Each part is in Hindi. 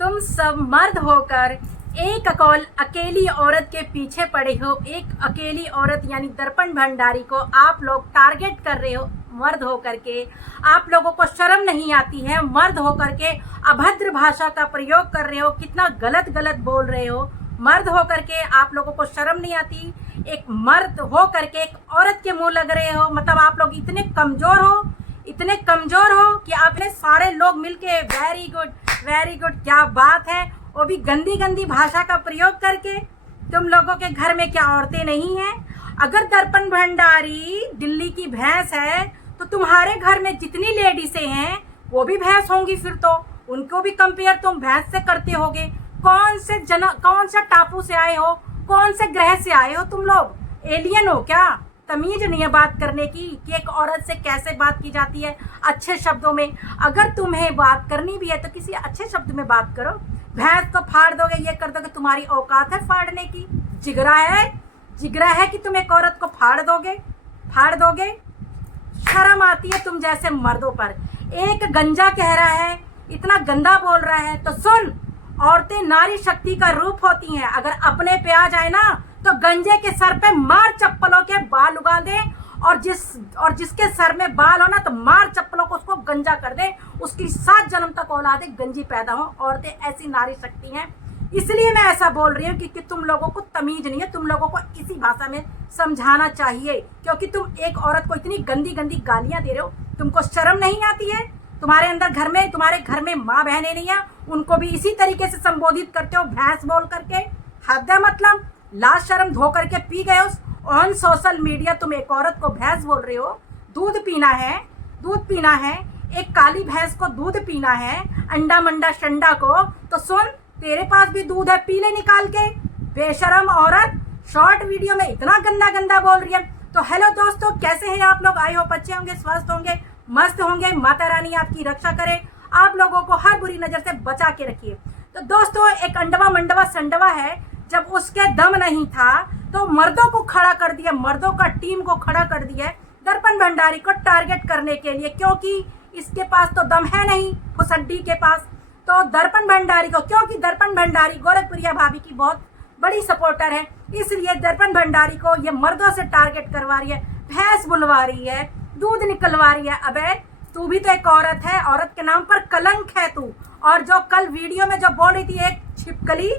तुम सब मर्द होकर एक अकेली औरत के पीछे पड़े हो। एक अकेली औरत यानी दर्पण भंडारी को आप लोग टारगेट कर रहे हो। मर्द होकर के आप लोगों को शर्म नहीं आती है? मर्द होकर के अभद्र भाषा का प्रयोग कर रहे हो, कितना गलत गलत बोल रहे हो। मर्द होकर के आप लोगों को शर्म नहीं आती? एक मर्द होकर के एक औरत के मुंह लग रहे हो। मतलब आप लोग इतने कमजोर हो, इतने कमजोर हो कि आपने सारे लोग मिलके वेरी गुड, क्या बात है, वो भी गंदी गंदी भाषा का प्रयोग करके। तुम लोगों के घर में क्या औरतें नहीं हैं? अगर दर्पण भंडारी दिल्ली की भैंस है तो तुम्हारे घर में जितनी लेडीसें हैं वो भी भैंस होंगी। फिर तो उनको भी कंपेयर तुम भैंस से करते होगे। कौन सा टापू से आए हो? कौन से ग्रह से आए हो तुम लोग? एलियन हो क्या? तमीज नहीं है बात करने की कि एक औरत से कैसे बात की जाती है अच्छे शब्दों में। अगर तुम्हें बात करनी भी है तो किसी अच्छे शब्द में बात करो। भैंस को फाड़ दोगे, ये कर दोगे, तुम्हारी औकात है फाड़ने की? जिगरा है कि तुम एक औरत को फाड़ दोगे? शर्म आती है तुम जैसे मर्दों पर। एक गंजा कह रहा है, इतना गंदा बोल रहा है, तो सुन, औरतें नारी शक्ति का रूप होती हैं। अगर अपने पे आ जाए ना तो गंजे के सर पे मार चप्पलों के बाल उगा दे, और जिसके सर में बाल हो ना तो मार चप्पलों को उसको गंजा कर दे, उसकी 7 जन्म तक औलादे गंजी पैदा हो। औरतें ऐसी नारी शक्ति हैं। इसलिए मैं ऐसा बोल रही हूँ कि तुम लोगों को तमीज नहीं है। तुम लोगों को इसी भाषा में समझाना चाहिए, क्योंकि तुम एक औरत को इतनी गंदी गंदी गालियां दे रहे हो। तुमको शर्म नहीं आती है? तुम्हारे घर में माँ बहनें नहीं है, उनको भी इसी तरीके से संबोधित करते हो भैंस बोल करके। हद है। मतलब लाज शर्म धो करके पी गए ऑन सोशल मीडिया। तुम एक औरत को भैंस बोल रहे हो। दूध पीना है, एक काली भैंस को दूध पीना है, अंडा मंडा शंडा को। तो सुन, तेरे पास भी दूध है, पी ले निकाल के। बेशरम औरत शॉर्ट वीडियो में इतना गंदा गंदा बोल रही है। तो हेलो दोस्तों, कैसे हैं आप लोग? आई होप अच्छे होंगे, स्वस्थ होंगे, मस्त होंगे। माता रानी आपकी रक्षा करे, आप लोगों को हर बुरी नजर से बचा के रखिए। तो दोस्तों, एक अंडवा मंडवा संडवा है, जब उसके दम नहीं था तो मर्दों को खड़ा कर दिया, मर्दों का टीम को खड़ा कर दिया दर्पण भंडारी को टारगेट करने के लिए, क्योंकि इसके पास तो दम है नहीं, फुसड्डी के पास। तो दर्पण भंडारी को, क्योंकि दर्पण भंडारी गोरखप्रिया भाभी की बहुत बड़ी सपोर्टर है, इसलिए दर्पण भंडारी को ये मर्दों से टारगेट करवा रही है, भैंस बुलवा रही है, दूध निकलवा रही है। अबे तू भी तो एक औरत है, औरत के नाम पर कलंक है तू। और जो कल वीडियो में जो बोल रही थी, एक छिपकली,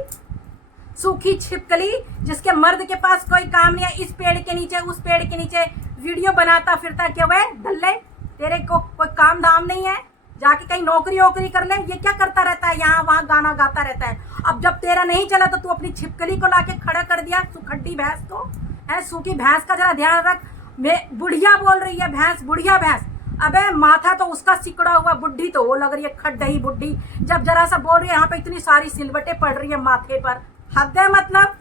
सूखी छिपकली, जिसके मर्द के पास कोई काम नहीं है, इस पेड़ के नीचे उस पेड़ के नीचे वीडियो बनाता फिरता, क्यों है दल्ले? तेरे को कोई काम धाम नहीं है? जाके कहीं नौकरी वोकरी कर ले। ये क्या करता रहता है, यहाँ वहां गाना गाता रहता है। अब जब तेरा नहीं चला तो तू अपनी छिपकली को लाके खड़ा कर दिया, सुखड्डी भैंस को है। सूखी भैंस का जरा ध्यान रख। मैं बुढ़िया बोल रही है भैंस, बुढ़िया भैंस। अबे माथा तो उसका सिकड़ा हुआ, बुढ़ी तो वो लग रही है खड्डही बुढ़ी। जब जरा सा बोल रही है, यहाँ पे इतनी सारी सिलवटें पड़ रही है माथे पर। हद है। मतलब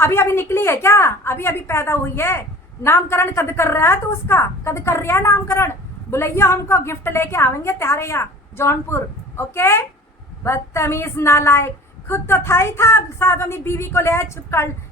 अभी निकली है क्या? अभी पैदा हुई है। नामकरण कद कर रहा है तो उसका कद कर रहा है नामकरण। बुलाइयो, हमको गिफ्ट लेके आवेंगे तुम्हारे यहाँ जौनपुर। ओके, बदतमीज नालायक। खुद तो था ही था, साथ अपनी बीवी को ले आया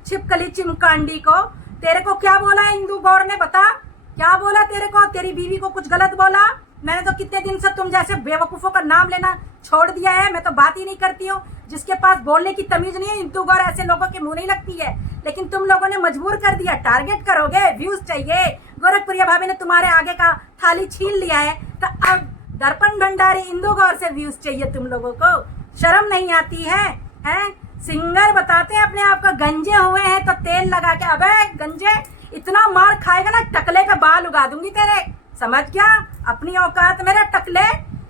छिपकली चिमकांडी को। तेरे को क्या बोला है इंदू गौर ने? बता, क्या बोला तेरे को? तेरी बीवी को कुछ गलत बोला? मैंने तो कितने दिन से तुम जैसे बेवकूफों का नाम लेना छोड़ दिया है। मैं तो बात ही नहीं करती हूँ। जिसके पास बोलने की तमीज नहीं है, इंदू गौर ऐसे लोगों के मुंह नहीं लगती है। लेकिन तुम लोगों ने मजबूर कर दिया, टारगेट करोगे, व्यूज चाहिए। गोरखप्रिया भाभी ने तुम्हारे आगे का थाली छीन लिया है, तो अब दर्पण भंडारी इंदू गौर से व्यूज चाहिए तुम लोगों को। शर्म नहीं आती है? सिंगर बताते हैं अपने आप को, गंजे हुए हैं तो तेल लगा के। अबे गंजे, इतना मार खाएगा ना, टकले पे बाल उगा दूंगी तेरे। समझ क्या? अपनी औकात मेरे टकले,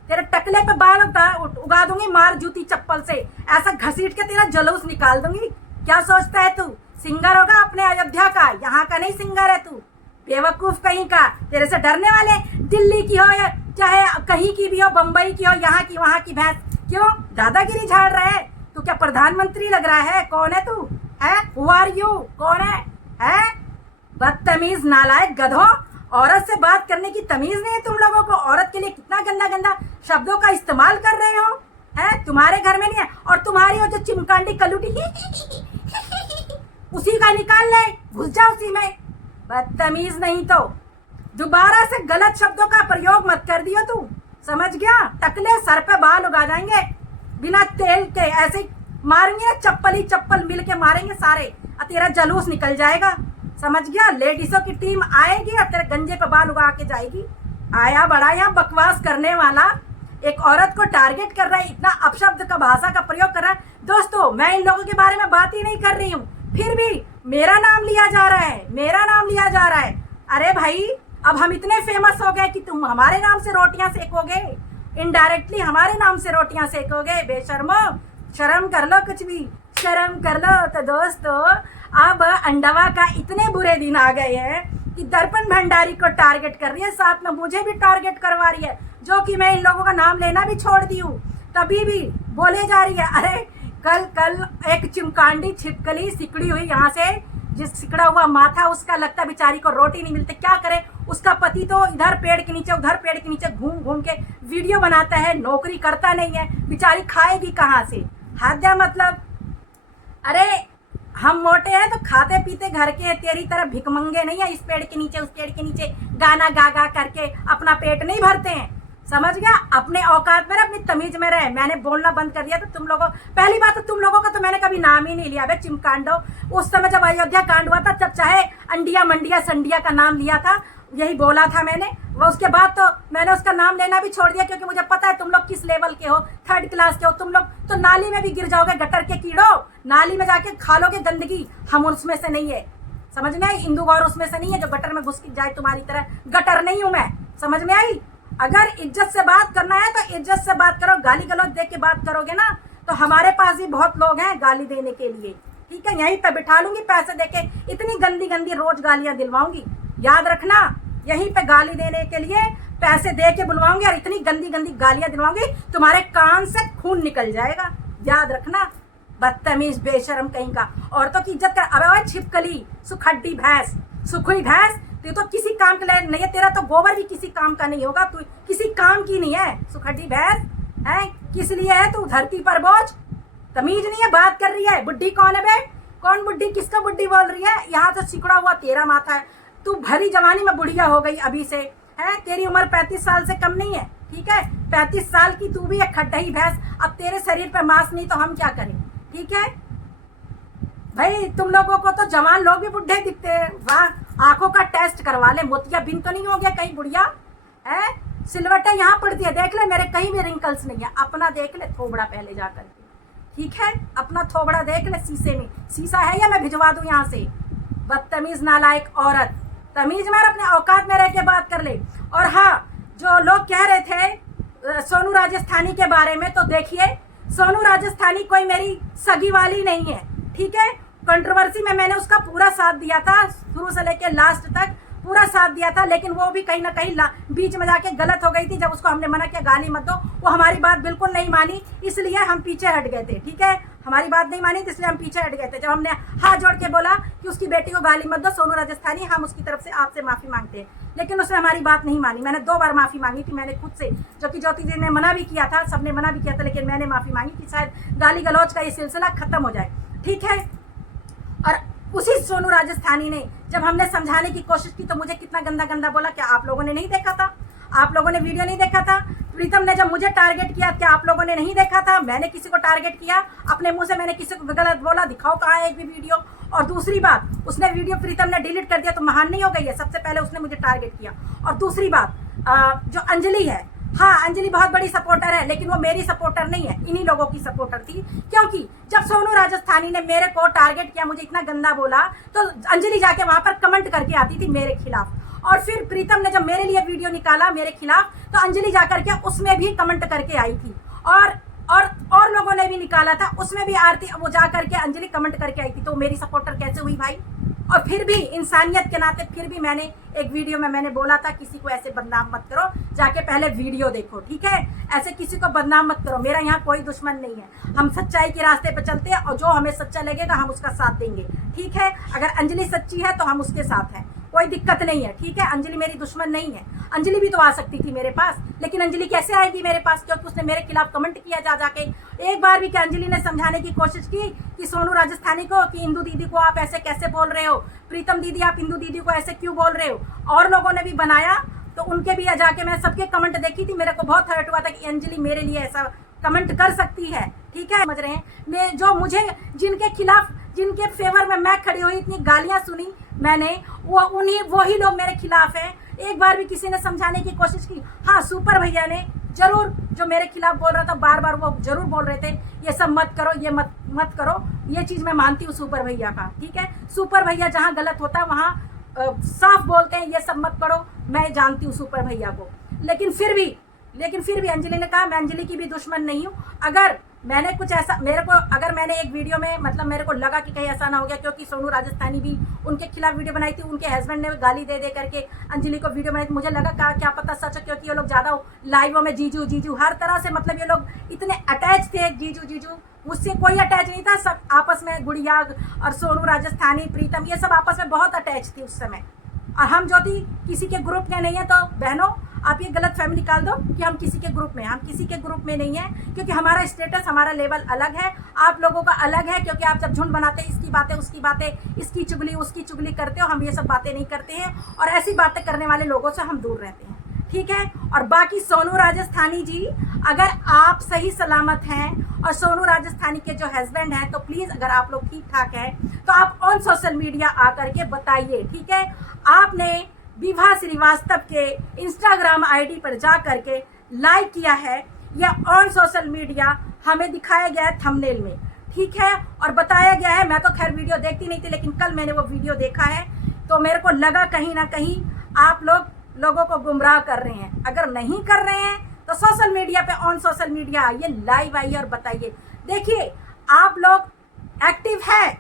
तेरे टकले पे बाल उगा दूंगी मार जूती चप्पल से। ऐसा घसीट के तेरा जलूस निकाल दूंगी। क्या सोचता है तू? सिंगर होगा अपने अयोध्या का, यहाँ का नहीं सिंगर है तू। बेवकूफ कहीं का। तेरे से डरने वाले दिल्ली की हो या चाहे कहीं की भी हो, बम्बई की हो, यहाँ की वहां की भैंस, क्यों दादागिरी झाड़ रहा है? तू क्या प्रधानमंत्री लग रहा है? कौन है तू? है हु आर यू? कौन है? बदतमीज नालायक गधों। औरत से बात करने की तमीज नहीं है तुम लोगों को। औरत के लिए कितना गंदा गंदा शब्दों का इस्तेमाल कर रहे हो। तुम्हारे घर में नहीं है। और तुम्हारी वो जो चिमकांडी कलूटी उसी का निकाल ले, घुस जा उसी में। बदतमीज। नहीं तो दोबारा से गलत शब्दों का प्रयोग मत कर दियो तू, समझ गया? टकले सर पे बाल उगा जाएंगे। बिना तेल के ऐसे मारेंगे ना, चप्पल ही चप्पल मिल के मारेंगे सारे, और तेरा जलूस निकल जाएगा। समझ गया? लेडीजों की टीम आएगी और तेरे गंजे पे बाल उगा के जाएगी। आया बड़ा यहाँ बकवास करने वाला, एक औरत को टारगेट कर रहा है, इतना अपशब्द का भाषा का प्रयोग कर रहा है। दोस्तों, मैं इन लोगों के बारे में बात ही नहीं कर रही हूँ, फिर भी मेरा नाम लिया जा रहा है, मेरा नाम लिया जा रहा है। अरे भाई, अब हम इतने फेमस हो गए कि तुम हमारे नाम से रोटियां सेकोगे, इनडायरेक्टली हमारे नाम से रोटियां सेकोगे। बेशर्मो, शर्म कर लो, कुछ भी शर्म कर लो। तो दोस्तों, अब अंडवा का इतने बुरे दिन आ गए हैं कि दर्पण भंडारी को टारगेट कर रही है, साथ में मुझे भी टारगेट करवा रही है, जो कि मैं इन लोगों का नाम लेना भी छोड़ दी हूँ, तभी भी बोले जा रही है। अरे कल एक चिमकांडी छिपकली सिकड़ी हुई यहाँ से, जिस सिकड़ा हुआ माथा उसका, लगता बेचारी को रोटी नहीं मिलती, क्या करे। उसका पति तो इधर पेड़ के नीचे उधर पेड़ के नीचे घूम घूम के वीडियो बनाता है, नौकरी करता नहीं है, बेचारी खाएगी कहाँ से। हद है मतलब। अरे हम मोटे हैं तो खाते पीते घर के, तेरी तरह भिकमंगे नहीं है, इस पेड़ के नीचे उस पेड़ के नीचे गाना गा गा करके अपना पेट नहीं भरते हैं। समझ गया? अपने औकात में रहे, अपनी तमीज में रहे। मैंने बोलना बंद कर दिया तो तुम लोगों, पहली बात तो तुम लोगों का तो मैंने कभी नाम ही नहीं लिया बे चिमकांडो। उस समय जब अयोध्या कांड हुआ था, जब चाहे अंडिया मंडिया संडिया का नाम लिया था, यही बोला था मैंने। वो उसके बाद तो मैंने उसका नाम लेना भी छोड़ दिया, क्योंकि मुझे पता है तुम लोग किस लेवल के हो, थर्ड क्लास के हो। तुम लोग तो नाली में भी गिर जाओगे, गटर के कीड़ो, नाली में जाके खा लोगे गंदगी। हम उसमें से नहीं है, समझ में आई? इंदू गौर उसमें से नहीं है जो गटर में घुस जाए, तुम्हारी तरह गटर नहीं हूं मैं। समझ में आई? अगर इज्जत से बात करना है तो इज्जत से बात करो, गाली गलौज दे के बात करोगे ना तो हमारे पास भी बहुत लोग हैं गाली देने के लिए। ठीक है, यहीं पे बिठा लूंगी पैसे देके, इतनी गंदी गंदी रोज गालियां दिलवाऊंगी। याद रखना, यहीं पे गाली देने के लिए पैसे दे के बुलवाऊंगी और इतनी गंदी गंदी गालियां दिलवाऊंगी, तुम्हारे कान से खून निकल जाएगा। याद रखना, बदतमीज बेशरम कहीं का। औरतों की इज्जत कर। अबे छिपकली, सुखड्डी भैंस, सुखुई भैंस, तू तो किसी काम के लिए नहीं है, तेरा तो गोबर भी किसी काम का नहीं होगा, तू किसी काम की नहीं है। सुखड्डी भैंस है, किस लिए है तू धरती पर बोझ? तमीज नहीं है, बात कर रही है। बुड्ढी कौन है बे? कौन बुड्ढी? किसका बुड्ढी बोल रही है? यहाँ तो सिकुड़ा हुआ तेरा माथा है, तू भरी जवानी में बुढ़िया हो गई अभी से है। तेरी उम्र 35 साल से कम नहीं है। ठीक है, 35 साल की तू भी एक खड्डही भैंस। अब तेरे शरीर पे मांस नहीं तो हम क्या करें? ठीक है भाई, तुम लोगों को तो जवान लोग भी बुढ़े दिखते हैं। वाह, आंखों का टेस्ट करवा ले, मोतिया बिन तो नहीं हो गया कहीं बुढ़िया है? सिलवटें यहाँ पड़ती है, देख ले, मेरे कहीं भी रिंकल्स नहीं है। अपना देख ले थोबड़ा पहले जा करके, ठीक है? अपना थोबड़ा देख ले शीशे में, शीशा है या मैं भिजवा दूं यहाँ से? बदतमीज नालायक औरत, तमीज में अपने औकात में रह के बात कर ले। और हाँ, जो लोग कह रहे थे सोनू राजस्थानी के बारे में, तो देखिए, सोनू राजस्थानी कोई मेरी सगी वाली नहीं है। ठीक है, कंट्रोवर्सी में मैंने उसका पूरा साथ दिया था, शुरू से लेकर लास्ट तक पूरा साथ दिया था, लेकिन वो भी कहीं ना कहीं बीच में जाके गलत हो गई थी। जब उसको हमने मना किया गाली मत दो, वो हमारी बात बिल्कुल नहीं मानी, इसलिए हम पीछे हट गए थे। ठीक है, हमारी बात नहीं मानी तो इसलिए हम पीछे हट गए थे। जब हमने हाथ जोड़ के बोला कि उसकी बेटी को गाली मत दो सोनू राजस्थानी, हम उसकी तरफ से आपसे माफी मांगते हैं, लेकिन उसने हमारी बात नहीं मानी। मैंने 2 बार माफी मांगी थी, मैंने खुद से, जो कि ज्योति जी ने मना भी किया था, सबने मना भी किया था, लेकिन मैंने माफी मांगी कि शायद गाली गलौज का ये सिलसिला खत्म हो जाए। ठीक है, और उसी सोनू राजस्थानी ने जब हमने समझाने की कोशिश की तो मुझे कितना गंदा गंदा बोला। क्या आप लोगों ने नहीं देखा था? आप लोगों ने वीडियो नहीं देखा था? प्रीतम ने जब मुझे टारगेट किया, क्या आप लोगों ने नहीं देखा था? मैंने किसी को टारगेट किया अपने मुंह से? मैंने किसी को गलत बोला? दिखाओ कहाँ है एक भी वीडियो। और दूसरी बात, उसने वीडियो प्रीतम ने डिलीट कर दिया तो महान नहीं हो गई है? सबसे पहले उसने मुझे टारगेट किया। और दूसरी बात, जो अंजलि है, हाँ अंजलि बहुत बड़ी सपोर्टर है, लेकिन वो मेरी सपोर्टर नहीं है, इन्हीं लोगों की सपोर्टर थी। क्योंकि जब सोनू राजस्थानी ने मेरे को टारगेट किया, मुझे इतना गंदा बोला, तो अंजलि जाके वहां पर कमेंट करके आती थी मेरे खिलाफ। और फिर प्रीतम ने जब मेरे लिए वीडियो निकाला मेरे खिलाफ, तो अंजलि जाकर के उसमें भी कमेंट करके आई थी। और लोगों ने भी निकाला था, उसमें भी आरती, वो जाकर के अंजलि कमेंट करके आई थी। तो मेरी सपोर्टर कैसे हुई भाई? और फिर भी इंसानियत के नाते फिर भी मैंने एक वीडियो में मैंने बोला था किसी को ऐसे बदनाम मत करो, जाके पहले वीडियो देखो। ठीक है, ऐसे किसी को बदनाम मत करो। मेरा यहाँ कोई दुश्मन नहीं है, हम सच्चाई के रास्ते पे चलते हैं और जो हमें सच्चा लगेगा हम उसका साथ देंगे। ठीक है, अगर अंजलि सच्ची है तो हम उसके साथ हैं, कोई दिक्कत नहीं है। ठीक है, अंजलि मेरी दुश्मन नहीं है। अंजलि भी तो आ सकती थी मेरे पास, लेकिन अंजलि कैसे आएगी मेरे पास? क्योंकि उसने मेरे खिलाफ कमेंट किया जा जाके। एक बार भी क्या अंजलि ने समझाने की कोशिश की कि सोनू राजस्थानी को, कि इंदू दीदी को आप ऐसे कैसे बोल रहे हो, प्रीतम दीदी आप इंदू दीदी को ऐसे क्यों बोल रहे हो? और लोगों ने भी बनाया, तो उनके भी जाके मैं सबके कमेंट देखी थी, मेरे को बहुत हर्ट हुआ था कि अंजलि मेरे लिए ऐसा कमेंट कर सकती है, ठीक है। समझ रहे हैं, मैं जो मुझे जिनके खिलाफ, जिनके फेवर में मैं खड़ी हुई, इतनी गालियां सुनी मैंने, वही लोग मेरे खिलाफ हैं। एक बार भी किसी ने समझाने की कोशिश की? हाँ, सुपर भैया ने जरूर, जो मेरे खिलाफ बोल रहा था बार बार, वो जरूर बोल रहे थे ये सब मत करो, ये मत करो। ये चीज मैं मानती हूँ सुपर भैया का, ठीक है। सुपर भैया जहाँ गलत होता है वहाँ साफ बोलते हैं ये सब मत करो, मैं जानती हूँ सुपर भैया को। लेकिन फिर भी अंजलि ने कहा मैं अंजलि की भी दुश्मन नहीं हूँ। अगर मैंने कुछ ऐसा, अगर मैंने एक वीडियो में, मतलब मेरे को लगा कि कहीं ऐसा ना हो गया, क्योंकि सोनू राजस्थानी भी उनके खिलाफ वीडियो बनाई थी, उनके हस्बैंड ने गाली दे करके अंजलि को वीडियो बनाई थी। मुझे लगा क्या पता सच है, क्योंकि ये लोग ज़्यादा लाइवों में जीजू हर तरह से, मतलब ये लोग इतने अटैच थे, जीजू। मुझसे कोई अटैच नहीं था, सब आपस में, गुड़िया और सोनू राजस्थानी, प्रीतम, ये सब आपस में बहुत अटैच थी उस समय। और हम जो थी किसी के ग्रुप में नहीं है। तो बहनों, आप ये गलत फहमी निकाल दो कि हम किसी के ग्रुप में, हम किसी के ग्रुप में नहीं है, क्योंकि हमारा स्टेटस, हमारा लेवल अलग है, आप लोगों का अलग है। क्योंकि आप जब झुंड बनाते हैं, इसकी बातें उसकी बातें, इसकी चुगली उसकी चुगली करते हो, हम ये सब बातें नहीं करते हैं, और ऐसी बातें करने वाले लोगों से हम दूर रहते हैं, ठीक है। और बाकी सोनू राजस्थानी जी, अगर आप सही सलामत हैं और सोनू राजस्थानी के जो हस्बैंड हैं, तो प्लीज अगर आप लोग ठीक ठाक हैं तो आप ऑन सोशल मीडिया आकर के बताइए, ठीक है। आपने विभा श्रीवास्तव के इंस्टाग्राम आईडी पर जा करके लाइक किया है, यह ऑन सोशल मीडिया हमें दिखाया गया है थंबनेल में, ठीक है, और बताया गया है। मैं तो खैर वीडियो देखती नहीं थी, लेकिन कल मैंने वो वीडियो देखा है, तो मेरे को लगा कहीं ना कहीं आप लोगों को गुमराह कर रहे हैं। अगर नहीं कर रहे हैं तो सोशल मीडिया पे, ऑन सोशल मीडिया आइए, लाइव आइए और बताइए। देखिए, आप लोग एक्टिव है,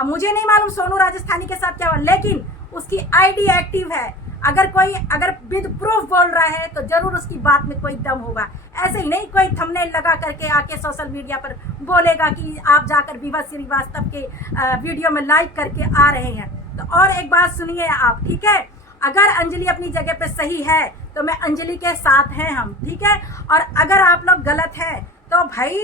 अब मुझे नहीं मालूम सोनू राजस्थानी के साथ क्या हुआ, लेकिन उसकी आईडी एक्टिव है। अगर विद प्रूफ बोल रहा है तो जरूर उसकी बात में कोई दम होगा। ऐसे ही नहीं कोई थंबनेल लगा करके आके सोशल मीडिया पर बोलेगा कि आप जाकर विभा श्रीवास्तव के वीडियो में लाइक करके आ रहे हैं। तो और एक बात सुनिए आप, ठीक है, अगर अंजलि अपनी जगह पे सही है तो मैं अंजलि के साथ हैं हम, ठीक है। और अगर आप लोग गलत हैं तो भाई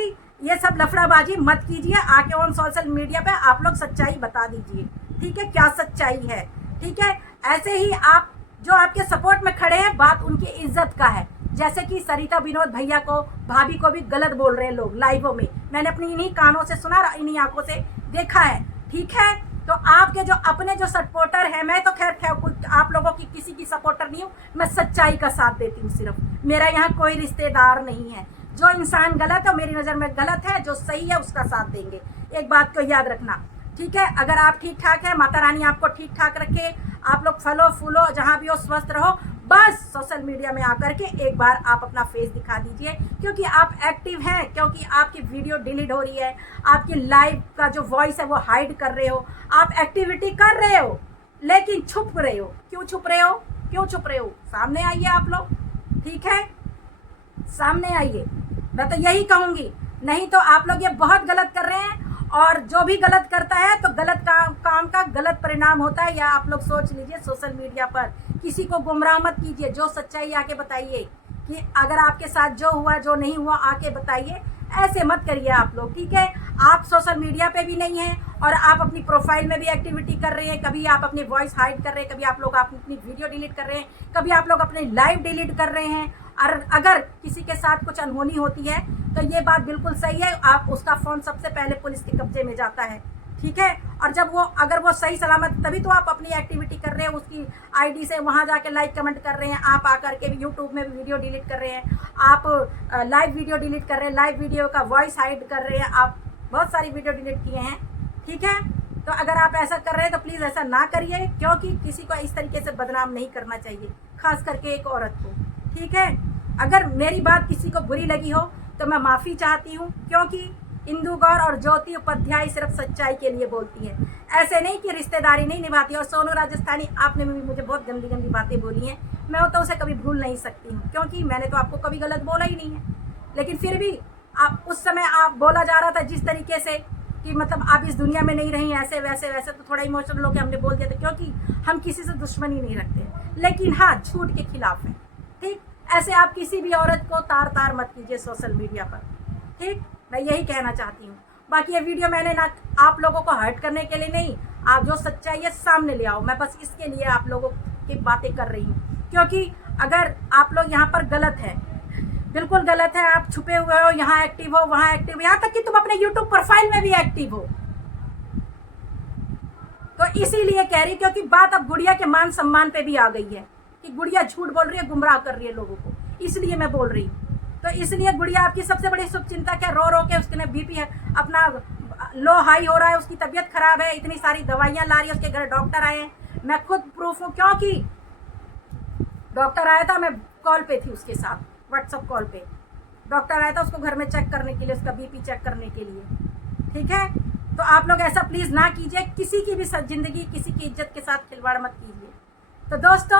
ये सब लफड़ाबाजी मत कीजिए, आके ऑन सोशल मीडिया पे आप लोग सच्चाई बता दीजिए, ठीक है, क्या सच्चाई है, ठीक है। ऐसे ही आप जो आपके सपोर्ट में खड़े हैं, बात उनकी इज्जत का है। जैसे कि सरिता विनोद भैया को, भाभी को भी गलत बोल रहे हैं लोग लाइवों में, मैंने अपनी इन्हीं कानों से सुना, इन्हीं आंखों से देखा है, ठीक है। तो आपके जो अपने जो सपोर्टर हैं, मैं तो खैर आप लोगों की किसी की सपोर्टर नहीं हूँ, मैं सच्चाई का साथ देती हूँ सिर्फ। मेरा यहाँ कोई रिश्तेदार नहीं है। जो इंसान गलत है मेरी नज़र में गलत है, जो सही है उसका साथ देंगे, एक बात को याद रखना, ठीक है। अगर आप ठीक ठाक हैं, माता रानी आपको ठीक ठाक रखे, आप लोग फलो फूलो जहाँ भी हो, स्वस्थ रहो, बस सोशल मीडिया में आकर के एक बार आप अपना फेस दिखा दीजिए, क्योंकि आप एक्टिव हैं, क्योंकि आपकी वीडियो डिलीट हो रही है, आपकी लाइव का जो वॉइस है वो हाइड कर रहे हो, आप एक्टिविटी कर रहे हो लेकिन छुप रहे हो। क्यों छुप रहे हो? सामने आइए आप लोग, ठीक है, सामने आइए, मैं तो यही कहूँगी। नहीं तो आप लोग ये बहुत गलत कर रहे हैं, और जो भी गलत करता है तो गलत काम का गलत परिणाम होता है, या आप लोग सोच लीजिए। सोशल मीडिया पर किसी को गुमराह मत कीजिए, जो सच्चाई आके बताइए, कि अगर आपके साथ जो हुआ जो नहीं हुआ आके बताइए, ऐसे मत करिए आप लोग, ठीक है। आप सोशल मीडिया पे भी नहीं हैं और आप अपनी प्रोफाइल में भी एक्टिविटी कर रहे हैं, कभी आप अपनी वॉइस हाइड कर रहे हैं, कभी आप लोग अपनी वीडियो डिलीट कर रहे हैं, कभी आप लोग अपने लाइव डिलीट कर रहे हैं। और अगर किसी के साथ कुछ अनहोनी होती है तो ये बात बिल्कुल सही है, आप उसका फ़ोन सबसे पहले पुलिस के कब्जे में जाता है, ठीक है। और जब अगर वो सही सलामत, तभी तो आप अपनी एक्टिविटी कर रहे हैं, उसकी आईडी से वहाँ जाके लाइक कमेंट कर रहे हैं, आप आकर के यूट्यूब में भी वीडियो डिलीट कर रहे हैं, आप लाइव वीडियो डिलीट कर रहे हैं, लाइव वीडियो का वॉइस हाइड कर रहे हैं, आप बहुत सारी वीडियो डिलीट किए हैं, ठीक है। तो अगर आप ऐसा कर रहे हैं तो प्लीज़ ऐसा ना करिए, क्योंकि किसी को इस तरीके से बदनाम नहीं करना चाहिए, खास करके एक औरत को, ठीक है। अगर मेरी बात किसी को बुरी लगी हो तो मैं माफ़ी चाहती हूँ, क्योंकि इंदु गौर और ज्योति उपाध्याय सिर्फ सच्चाई के लिए बोलती है, ऐसे नहीं कि रिश्तेदारी नहीं निभाती। और सोनू राजस्थानी, आपने भी मुझे बहुत गंदी गंदी बातें बोली हैं, मैं तो उसे कभी भूल नहीं सकती हूँ, क्योंकि मैंने तो आपको कभी गलत बोला ही नहीं है। लेकिन फिर भी आप उस समय आप बोला जा रहा था जिस तरीके से कि मतलब आप इस दुनिया में नहीं रही, ऐसे वैसे वैसे, तो थोड़ा इमोशनल होकर हमने बोल दिया था, क्योंकि हम किसी से दुश्मनी नहीं रखते, लेकिन हाँ झूठ के खिलाफ है, ठीक। ऐसे आप किसी भी औरत को तार मत कीजिए सोशल मीडिया पर, ठीक, मैं यही कहना चाहती हूँ। बाकी ये वीडियो मैंने ना आप लोगों को हर्ट करने के लिए नहीं, आप जो सच्चाई है सामने ले आओ, मैं बस इसके लिए आप लोगों की बातें कर रही हूँ, क्योंकि अगर आप लोग यहाँ पर गलत हैं, बिल्कुल गलत है। आप छुपे हुए हो, यहाँ एक्टिव हो, वहाँ एक्टिव हो, यहाँ तक कि तुम अपने यूट्यूब प्रोफाइल में भी एक्टिव हो। तो इसीलिए कह रही, क्योंकि बात अब गुड़िया के मान सम्मान पे भी आ गई है कि गुड़िया झूठ बोल रही है, गुमराह कर रही है लोगों को, इसलिए मैं बोल रही हूँ। तो इसलिए गुड़िया आपकी सबसे बड़ी शुभ चिंता क्या, रो रो के उसके बीपी है अपना लो हाई हो रहा है, उसकी तबीयत खराब है, इतनी सारी दवाइयाँ ला रही है, उसके घर डॉक्टर आए हैं, मैं खुद प्रूफ हूँ, क्योंकि डॉक्टर आया था, मैं कॉल पे थी उसके साथ, व्हाट्सएप कॉल पे डॉक्टर आया था उसको घर में चेक करने के लिए, उसका बीपी चेक करने के लिए। ठीक है, तो आप लोग ऐसा प्लीज ना कीजिए, किसी की भी जिंदगी, किसी की इज्जत के साथ खिलवाड़ मत कीजिए। तो दोस्तों,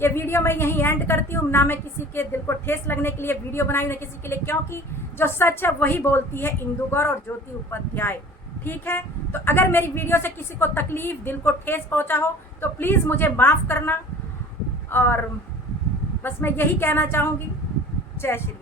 ये वीडियो मैं यहीं एंड करती हूँ। ना मैं किसी के दिल को ठेस लगने के लिए वीडियो बनाई, ना किसी के लिए, क्योंकि जो सच है वही बोलती है इंदु गौर और ज्योति उपाध्याय। ठीक है, तो अगर मेरी वीडियो से किसी को तकलीफ, दिल को ठेस पहुंचा हो तो प्लीज़ मुझे माफ़ करना। और बस मैं यही कहना चाहूँगी, जय श्री